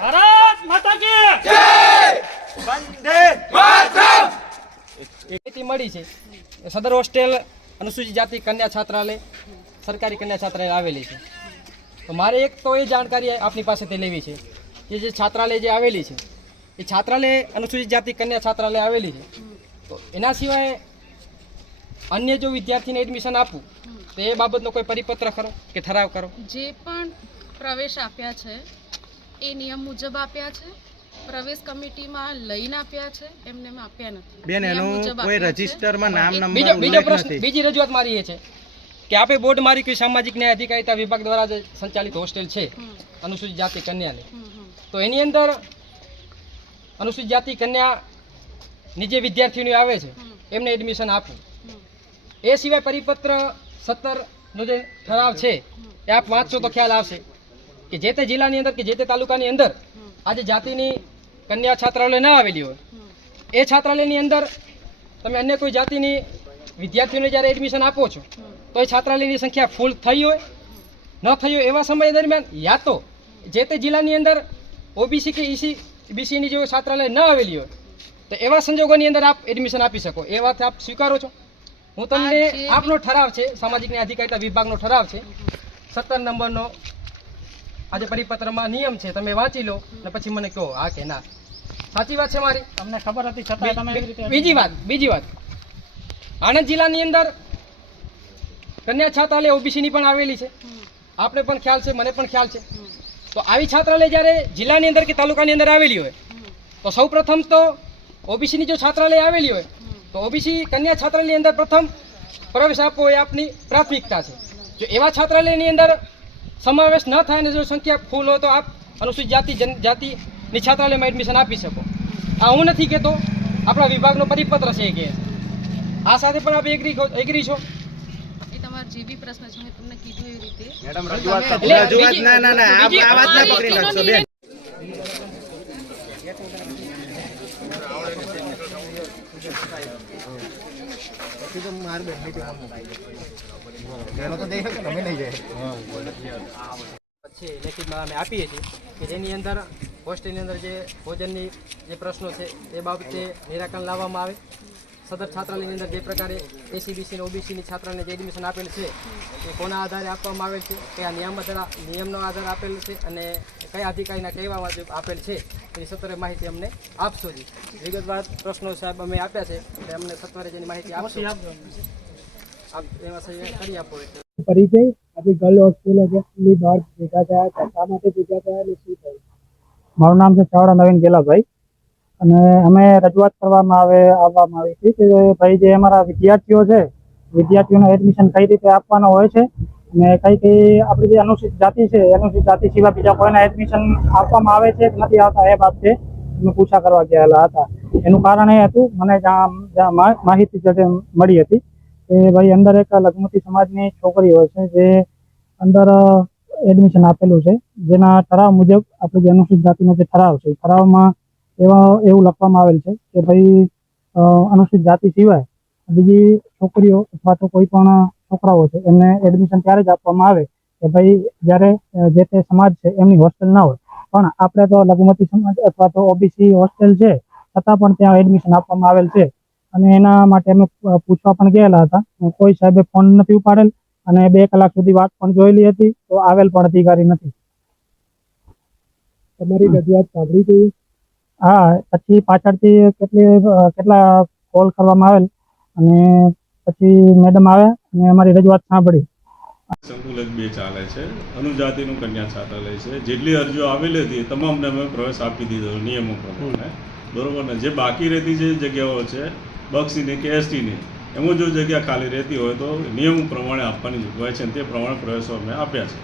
ભારત માતા કી જય, વંદે માતરમ। માહિતી મળી છે સદર હોસ્ટેલ અનુસૂચિત જાતિ કન્યા છાત્રાલય સરકારી કન્યા છાત્રાલય આવેલી છે। તો મારે એક તો એ જાણકારી આપની પાસેથી લેવી છે કે જે છાત્રાલય જે આવેલી છે એ છાત્રાલય અનુસૂચિત જાતિ કન્યા છાત્રાલય આવેલી છે, તો એના સિવાય અન્ય જો વિદ્યાર્થીને એડમિશન આપવું તો એ બાબતનો કોઈ પરિપત્ર ખરો કે ઠરાવ કરો? જે પણ પ્રવેશ આપ્યા છે એ નિયમ મુજબ આપ્યા છે, પ્રવેશ કમિટીમાં લઈને આપ્યા છે, એમને આપ્યા નથી બેન એનું કોઈ રજિસ્ટરમાં નામ નંબર બીજો પ્રશ્ન, બીજી રજૂઆત મારી એ છે કે આપે બોર્ડ મારી કોઈ સામાજિક ન્યાય અધિકારીતા વિભાગ દ્વારા જે સંચાલિત હોસ્ટેલ છે અનુસૂચિત જાતિ કન્યાલય, તો એની અંદર અનુસૂચિત જાતિ કન્યાની જે વિદ્યાર્થીઓ આવે છે એમને એડમિશન આપવું, એ સિવાય પરિપત્ર 17નો જે ઠરાવ છે એ આપ વાંચશો તો ખ્યાલ આવશે કે જે તે જિલ્લાની અંદર કે જે તે તાલુકાની અંદર આજે જાતિની કન્યા છાત્રાલય ન આવેલી હોય એ છાત્રાલયની અંદર તમે અન્ય કોઈ જાતિની વિદ્યાર્થીઓને જ્યારે એડમિશન આપો છો તો એ છાત્રાલયની સંખ્યા ફૂલ થઈ હોય ન થઈ હોય એવા સમય દરમિયાન યા તો જે તે જિલ્લાની અંદર ઓબીસી કે બીસીની જો છાત્રાલય ન આવેલી હોય તો એવા સંજોગોની અંદર આપ એડમિશન આપી શકો, એ વાત આપ સ્વીકારો છો? હું તમને આપનો ઠરાવ છે સામાજિક ન્યાય અધિકારીતા વિભાગનો ઠરાવ છે 17 નંબરનો આજે પરિપત્રમાં નિયમ છે, તમે વાંચી લો અને પછી મને કહો હા કે ના સાચી વાત છે મારી? તમને ખબર હતી છતાં તમે એવી રીતે બીજી વાત આણંદ જિલ્લાની અંદર કન્યા છાત્રાલય ઓબીસીની પણ આવેલી છે, આપણે પણ ખ્યાલ છે, મને પણ ખ્યાલ છે। તો આવી છાત્રાલય જ્યારે જિલ્લાની અંદર કે તાલુકાની અંદર આવેલી હોય તો સૌપ્રથમ તો ઓબીસીની જો છાત્રાલય આવેલી હોય તો ઓબીસી કન્યા છાત્રાલયની અંદર પ્રથમ પ્રવેશ આપવો એ આપની પ્રાથમિકતા છે। જો એવા છાત્રાલયની અંદર સમાવેશ ન થાય અને જો સંખ્યા ફૂલ હોય તો આપ અનુસૂચિત જાતિની છાત્રાલયમાં એડમિશન આપી શકો। આ હું નથી કહેતો, આપણા વિભાગનો પરિપત્ર છે એ કહે છે। આ સાથે પણ આપ એગ્રી છો? એ તમારો જે બી પ્રશ્ન છે મેં તમને કીધું એવી રીતે મેડમ રજૂઆત ના આ વાત ના પકડી નાખશો બેન। પછી લેખિતમાં અમે આપીએ છીએ કે જેની અંદર હોસ્ટેલની અંદર જે ભોજનની જે પ્રશ્નો છે એ બાબતે નિરાકરણ લાવવામાં આવે। સદર છાત્રાલયની અંદર જે પ્રકારે એસીબીસી અને ઓબીસીની છાત્રાને જે એડમિશન આપેલ છે એ કોના આધારે આપવામાં આવેલ છે, કયા નિયમનો આધાર આપેલ છે અને કયા અધિકારીના કહેવામાં આપેલ છે એની સત્વરે માહિતી અમને આપશો જ। વિગતવાર પ્રશ્નો સાહેબ અમે આપ્યા છે એટલે અમને સત્વરે જેની માહિતી આપશો આપ એમાં કરી આપો। પરિચય આજે ગર્લ હોસ્ટેલની બહાર ભેગા થયા હતા, શા માટે ભેગા થયા અને શું થયું? મારું નામ છે ચાવડા નવીન ગેલાભાઈ અને અમે રજૂઆત આવવામાં આવી હતી કે ભાઈ જે અમારા વિદ્યાર્થીઓ છે વિદ્યાર્થીઓને એડમિશન કઈ રીતે આપવાનો હોય છે અને કઈ આપણી જે અનુસૂચિત જાતિ છે અનુસૂચિત જાતિ સિવાય બીજા કોઈને એડમિશન આપવામાં આવે છે કે નથી આવતા એ બાબતે અમે પૂછા કરવા ગયેલા હતા। એનું કારણ એ હતું મને માહિતી મળી હતી કે ભાઈ અંદર એક લઘુમતી સમાજની છોકરી હોય છે જે અંદર એડમિશન આપેલું છે, જેના ઠરાવ મુજબ આપણે જે અનુસૂચિત જાતિનો જે ઠરાવ છે ઠરાવમાં એવું લખવામાં આવેલ છે કે ભાઈ અનુસૂચિત જાતિ સિવાય બીજી છોકરીઓ અથવા તો કોઈ પણ છોકરાઓ છે એમને એડમિશન ત્યારે જ આપવામાં આવે કે ભાઈ જ્યારે જે તે સમાજ છે એમની હોસ્ટેલ ના હોય, પણ આપણે તો લઘુમતી સમાજ અથવા તો ઓબીસી હોસ્ટેલ છે છતાં પણ ત્યાં એડમિશન આપવામાં આવેલ છે અને એના માટે અમે પૂછવા પણ ગયેલા હતા, કોઈ સાહેબે ફોન નથી ઉપાડેલ અને 2 કલાક સુધી વાત પણ જોયેલી હતી તો આવેલ પણ અધિકારી નથી। તમારી રજૂઆત સાંભળી હતી? હા, પછી પાછળથી કેટલા કોલ કરવામાં આવેલ અને પછી મેડમ આવ્યા અને અમારી રજૂઆત સાંભળી। સંકુલ બે ચાલે છે, અનુજાતિનું કન્યા છાત્રાલય છે, જેટલી અરજીઓ આવેલી હતી તમામને અમે પ્રવેશ આપી દીધો નિયમો પ્રમાણે, બરોબર ને? જે બાકી રહેતી જે જગ્યાઓ છે બક્ષીની કે એસટીની એમાં જો જગ્યા ખાલી રહેતી હોય તો નિયમ પ્રમાણે આપવાની જોગવાઈ છે તે પ્રમાણે પ્રવેશો અમે આપ્યા છે।